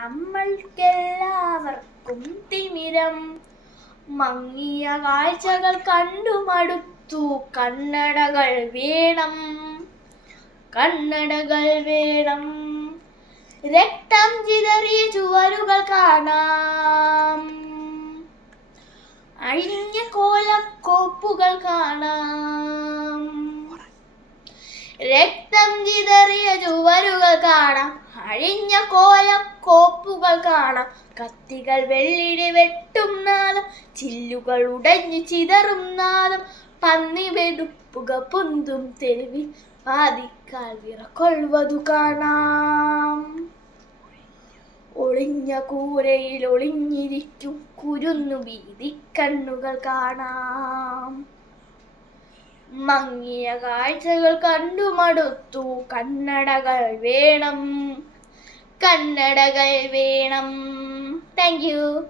നമ്മൾക്കെല്ലാവർക്കും തിമിരം. മങ്ങിയ കാഴ്ചകൾ കണ്ടു മടുത്തു. കണ്ണടകൾ വേണം, കണ്ണടകൾ വേണം. രക്തം ചിതറിയ ചുവരുകൾ കാണാം, അഴിഞ്ഞ കോലക്കോപ്പുകൾ കാണാം. രക്തം ചിതറിയ ചുവരുകൾ കാണാം, അഴിഞ്ഞ കോലക്കോപ്പുകൾ കാണാം. കത്തികൾ വെള്ളിടി വെട്ടും നാദം, ചില്ലുകൾ ഉടഞ്ഞു ചിതറും നാദം. പന്നി വെടുപ്പുക പൊന്തും തെരുവിൽ വാദിക്കാൽ വിറകൊള്ളുവതു കാണാം. ഒളിഞ്ഞ കൂരയിൽ ഒളിഞ്ഞിരിക്കും കുരുന്നു വീതിക്കണ്ണുകൾ കാണാം. മങ്ങിയ കാഴ്ചകൾ കണ്ടു മടുത്തു. കണ്ണടകൾ വേണം, കണ്ണടകൾ വേണം. Thank you.